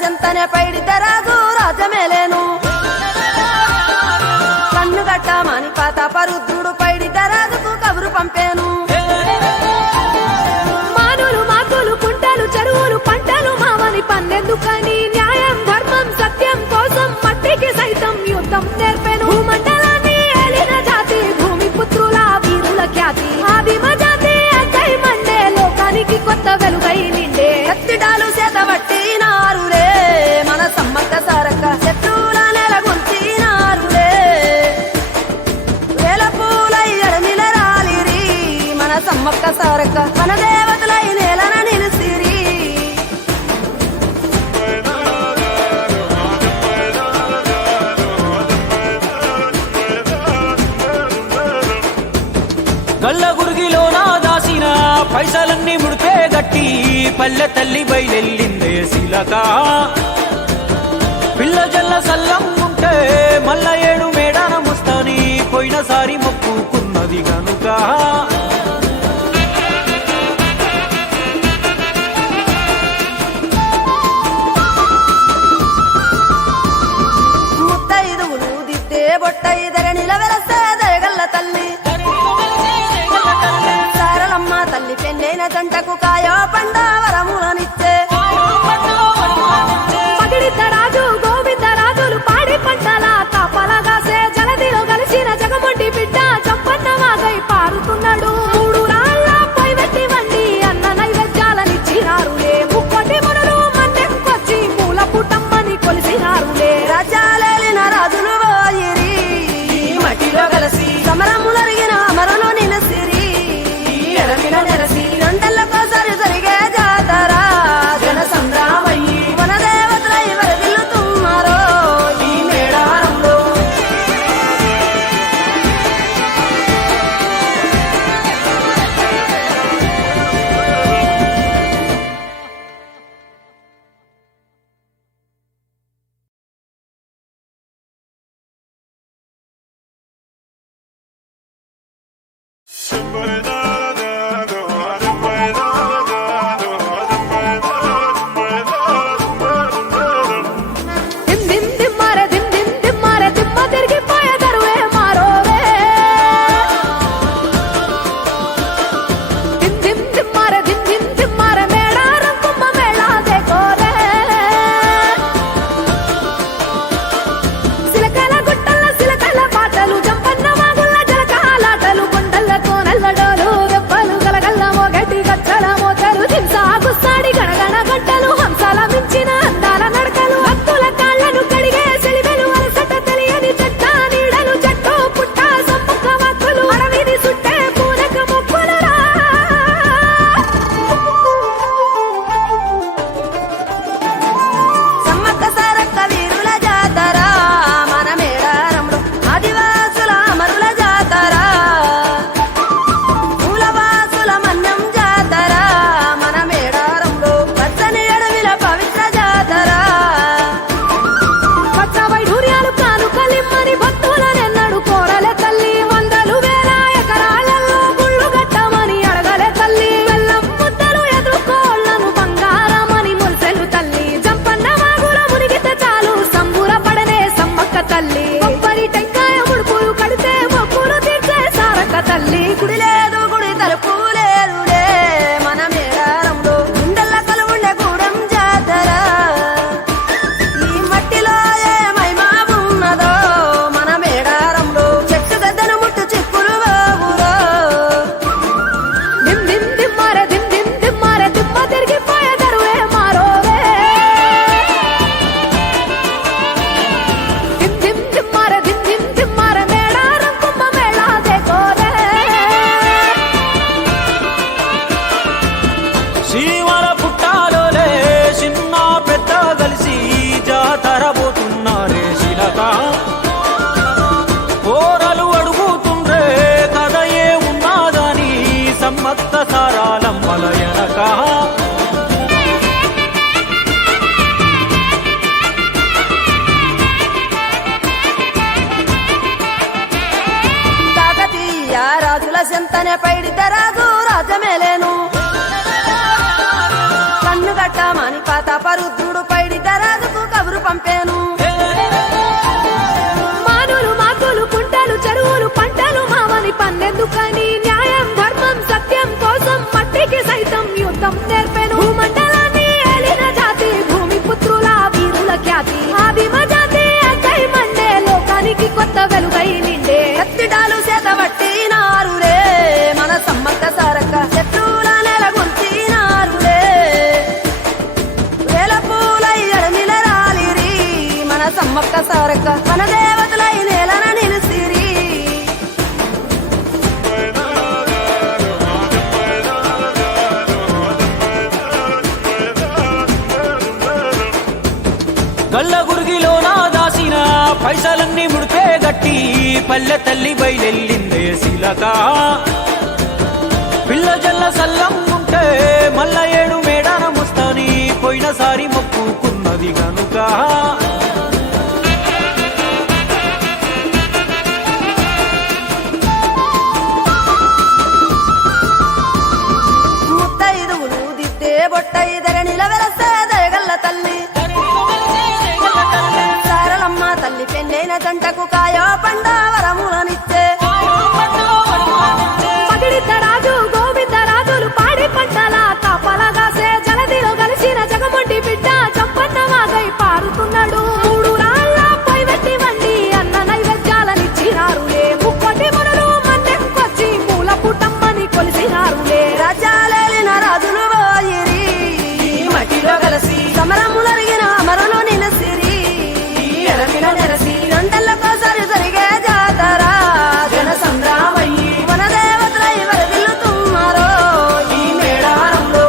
సంతనే పైడితరాజు రాజమేలేను కన్ను గట్టమని పాతాపరుద్రుడు పైడితరాజుకు కబురు పంపేను మానులు మాకులు కుంటలు చెరువులు పంటలు మామని పన్నెందుకని న్యాయం ధర్మం సత్యం కోసం మట్టికి సైతం యుద్ధం నేర్పెను భూమండలాన్ని ఏలిన జాతి భూమి పుత్రుల వీరుల ఖ్యాతి ఆదిమ జాతి అక్కై మండే లోకానికి కొత్త వెలుగై నిండే కత్తిడాలు చేతబట్టినారులే మన సమ్మక్క సారక్క శత్రువుల నెలగొల్చినారులే వేల పూలై ఎడమిల రాలిరి మన సమ్మక్క సారక్క మన దేవతలై నేలన నిలిసిరి గల్ల గురిగిలోన దాసిన పైసలన్నీ ముడిపే గట్టి పల్లె తల్లి బయలెల్లిందే శిలక పిల్ల జల్ల సల్లం ఉంటే మల్ల ఏడు మేడాన ముస్తాని పోయినసారి మొక్కుకున్నది గనుక ముత్తైదువులు దిద్దే బొట్టైదర నిలవెలసే దయగల్ల తల్లి సారలమ్మ తల్లి పెళ్ళైన జంటకు కాయో పండావరములనిచ్చే పగిడితరాజు గోవిందరాజులు పాడి పంటల కాపలగాసే జలదిలో కలిసిన జగముండి బిడ్డ చంపన్న వాగై పారుతున్నాడు మూడు రాళ్ళపై వెట్టి వండి అన్న నైవేద్యాలనిచ్చినారులే ముక్కోటి మునులు మన్నెంకొచ్చి మూల పుట్టమ్మని కొలిసినారులే రాజ్యాలేలిన రాజులు పోయిరి మట్టిలో కలిసి సమరములరిగిన అమరులు నిలసిరి ఎడమిన నెరసి రెండెళ్ళకోసారి జరిగే జాతర జన సంగ్రామయ్యి మన దేవతలై వరదిల్లుతున్నారో ఈ మేడారంలో కాకతీయ రాజుల చెంతనే పైడిత రాజు రాజమేలేను కన్ను గట్టమని పాతాపరుద్రుడు పైడిత రాజుకు కబురు పంపేను మానులు మాకులు కుంటలు చెరువులు పంటలు మామని పన్నెందుకని న్యాయం ధర్మం సత్యం కోసం మట్టికి సైతం యుద్ధం నేర్పెను భూమండలాన్ని ఏలిన జాతి భూమి పుత్రుల వీరుల ఖ్యాతి ఆదిమ జాతి అక్కై మండే లోకానికి కొత్త వెలుగై నిండే కత్తిడాలు చేతబట్టినారులే మన సమ్మక్క సారక్క శత్రువుల నెలగొల్చినారులే వేల పూలై అడమిల రాలిరి మన సమ్మక్క సారక్క మన దేవతలై నేలన నిలిసిరి గల్ల గురిగిలోన దాసిన పైసలన్నీ ముడిపే గట్టి పల్లె తల్లి బయలెల్లిందే శిలక పిల్ల జల్ల సల్లం ఉంటే మల్ల ఏడు మేడాన ముస్తాని పోయినసారి మొక్కుకున్నది గనుక ముత్తైదువులు దిద్దే బొట్టైదర నిలవెలసే దయగల్ల తల్లి సారలమ్మ తల్లి పెళ్ళైన జంటకు కాయో పండావరములనిచ్చే పగిడిత రాజు గోవింద రాజులు పాడి పంటల కాపలగాసే జలదిలో కలిసిన జగమొండి బిడ్డ చంపన్న వాగై పారుతున్నాడు మూడు రాళ్ళ పై వెట్టి వండి అన్న నైవేద్యాలనిచ్చినారులే ముక్కోటి మునులు మన్నెంకొచ్చి మూల పుట్టమ్మని కొలిసినారులే రాజ్యాలేలిన రాజులు పోయిరి మట్టిలో కలిసి సమరములరిగిన అమరులు నిలసిరి ఎడమిన నెరసి రెండెళ్ళకోసారి జరిగే జాతర జన సంగ్రామయ్యి మన దేవతలై వరదిల్లుతున్నారో ఈ మేడారంలో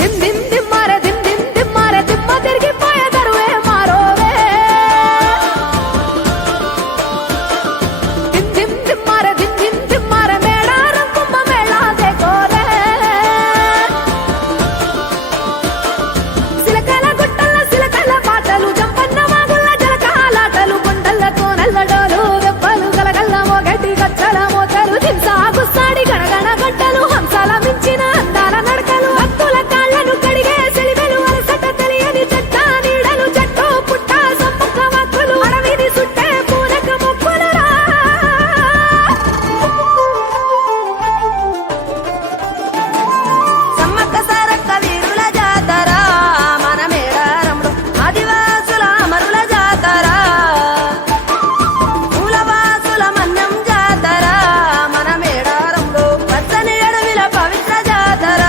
దిమ్ దిమ్ దిమ్మారే దిమ్ దిమ్ దిమ్మారే దిమ్మ తిరిగిపోయే దరువే మారోవే దిమ్ దిమ్ దిమ్మారే దిమ్ దిమ్ దిమ్మారే మేడారం కుంభ మేళా దేకోరే సిలకల గుట్టల సిలకల పాటలు జంపన్న వాగుల్ల జలకాలాటలు కొండల కోనల్ల డోలు దెబ్బలు గలగల్ల మోగటి గచ్చల మోతలు దింసా గుస్సాడి గణగణ గంటలు హంసాల మించిన అందాల నడకలు భక్తుల కాళ్ళను కడిగే సెలివెలు అలసట తెలియని చెట్ట నీడలు చెట్టు పుట్ట సమ్మక్క వాక్కులు అడవిని సుట్టే పూనక మొక్కులురా సమ్మక్క సారక్క వీరుల జాతర మన మేడారంలో ఆదివాసుల అమరుల జాతర మూలవాసుల మన్నం జాతర మన మేడారంలో పచ్చని అడవిల పవిత్ర జాతర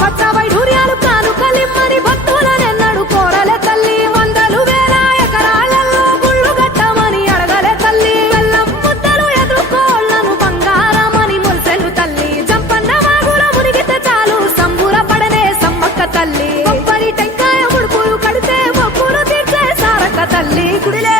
పచ్చ వైఢూర్యాలు కానుకలిమ్మని భక్తులనెన్నడు కోరలే తల్లి వందలు వేల ఎకరాలలో గుళ్ళు కట్టమని అడగలే తల్లి బెల్లం ముద్దలు ఎదుర్కోళ్లను బంగారమని మురిసెలు తల్లి జంపన్న వాగుల మునిగితే చాలు సంబూర పడనే సమ్మక్క తల్లి కొబ్బరి టెంకాయ ముడుపులు కడితే మొక్కులు తీర్చే సారక్క తల్లి గుడిలే